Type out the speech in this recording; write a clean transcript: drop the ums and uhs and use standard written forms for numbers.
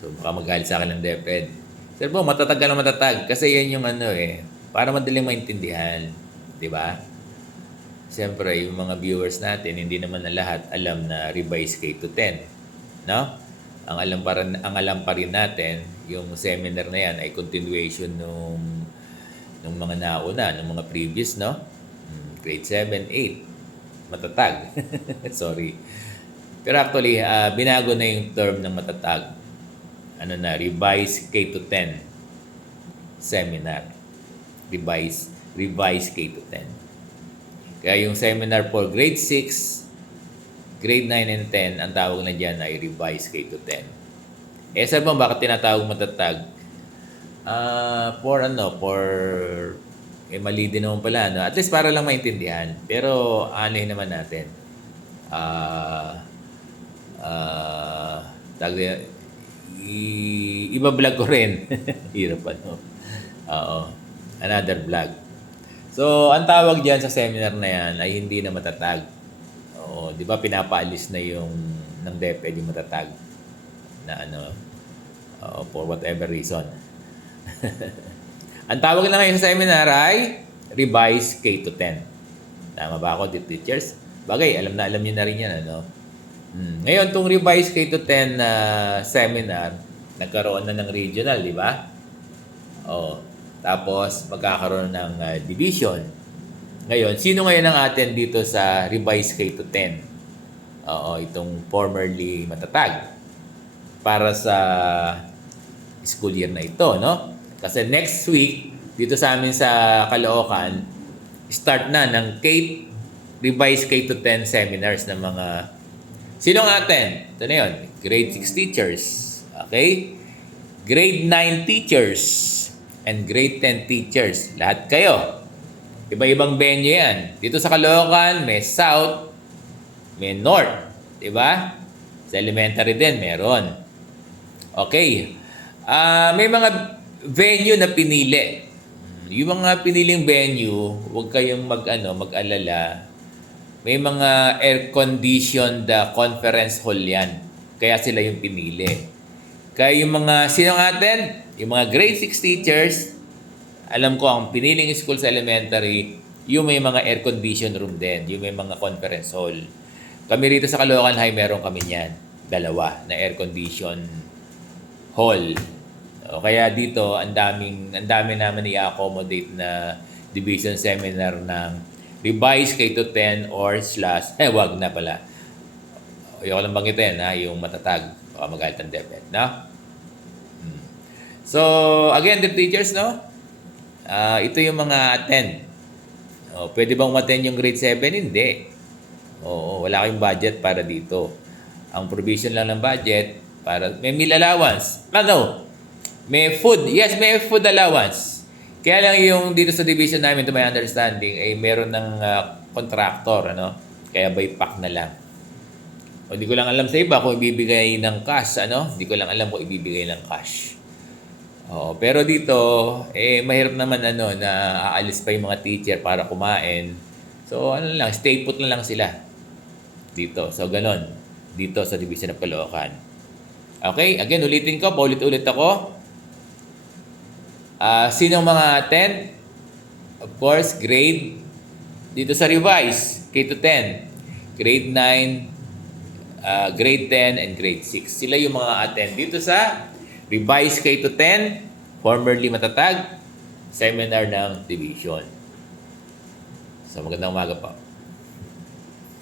So, baka magalit sa akin ng DepEd. Sir po, matatag ka na matatag. Kasi yan yung ano eh, para madaling maintindihan. Di ba? Siyempre, yung mga viewers natin, hindi naman na lahat alam na revise K to 10. No? Ang alam pa rin natin, yung seminar na yan ay continuation nung mga nauna, nung mga previous, no? Grade 7, 8. Matatag. Sorry. Pero actually, binago na yung term ng matatag. Ano na, revise K to 10 seminar. Revise K to 10. Kaya yung seminar for grade 6, grade 9 and 10, ang tawag na dyan ay revise K to 10. Sabi mo, bakit tinatawag matatag? Mali din naman pala, no? At least para lang maintindihan. Pero, naman natin. Iba-vlog ko rin. Hirap pa, no? Oo. Another vlog. So, ang tawag diyan sa seminar na yan ay hindi na matatag. Oo, 'di ba pinapaalis na yung ng DepEd yung matatag na for whatever reason. Ang tawag na ngayon sa seminar ay Revise K to 10. Tama ba ako, teachers? Bagay, alam niyo na rin yan, ano? Ngayon, itong Revise K to 10 seminar, nagkaroon na ng regional, di ba? Oo. Tapos, magkakaroon ng division. Ngayon, sino ngayon ang atin dito sa Revise K to 10? Oo, itong formerly matatag. Para sa school year na ito, no? Kasi next week, dito sa amin sa Caloocan, start na ng Revise K to 10 seminars ng mga... Sino ang atin? Ito na yun. Grade 6 teachers. Okay? Grade 9 teachers. And grade 10 teachers. Lahat kayo. Iba-ibang venue yan. Dito sa Caloocan, may South, may North. Diba? Sa elementary din, meron. Okay. May mga venue na pinili. Yung mga piniling venue, huwag kayong mag-alala. May mga air-conditioned conference hall yan. Kaya sila yung pinili. Kaya yung mga, sino atin? Yung mga grade 6 teachers, alam ko ang piniling school sa elementary, yung may mga air-conditioned room din, yung may mga conference hall. Kami rito sa Caloocan High, meron kami niyan. 2 na air-conditioned hall. O, kaya dito, ang dami naman i-accommodate na division seminar ng Revise K to 10 or / wag na pala. Ayoko lang banggitin, yung matatag. Baka magalit ang DepEd, no? So, again, the teachers, no? Ito yung mga attend. Pwede bang attend yung grade 7? Hindi. Wala kayong budget para dito. Ang provision lang ng budget, para may meal allowance. May food. Yes, may food allowance. Kaya lang yung dito sa division namin, to my understanding, ay meron ng contractor, ano? Kaya by pack na lang. Hindi ko lang alam sa iba kung ibibigay ng cash, ano? Hindi ko lang alam kung ibibigay ng cash. Pero dito, mahirap naman na aalis pa yung mga teacher para kumain. So, stay put na lang sila dito. So, ganon. Dito sa Division of Caloocan. Okay? Again, ulitin ko. Paulit-ulit ako. Sinong mga attend? Of course, grade. Dito sa Revise, K to 10. Grade 9, grade 10, and grade 6. Sila yung mga attend dito sa Revise K to 10, formerly matatag, seminar ng division. So, magandang umaga po.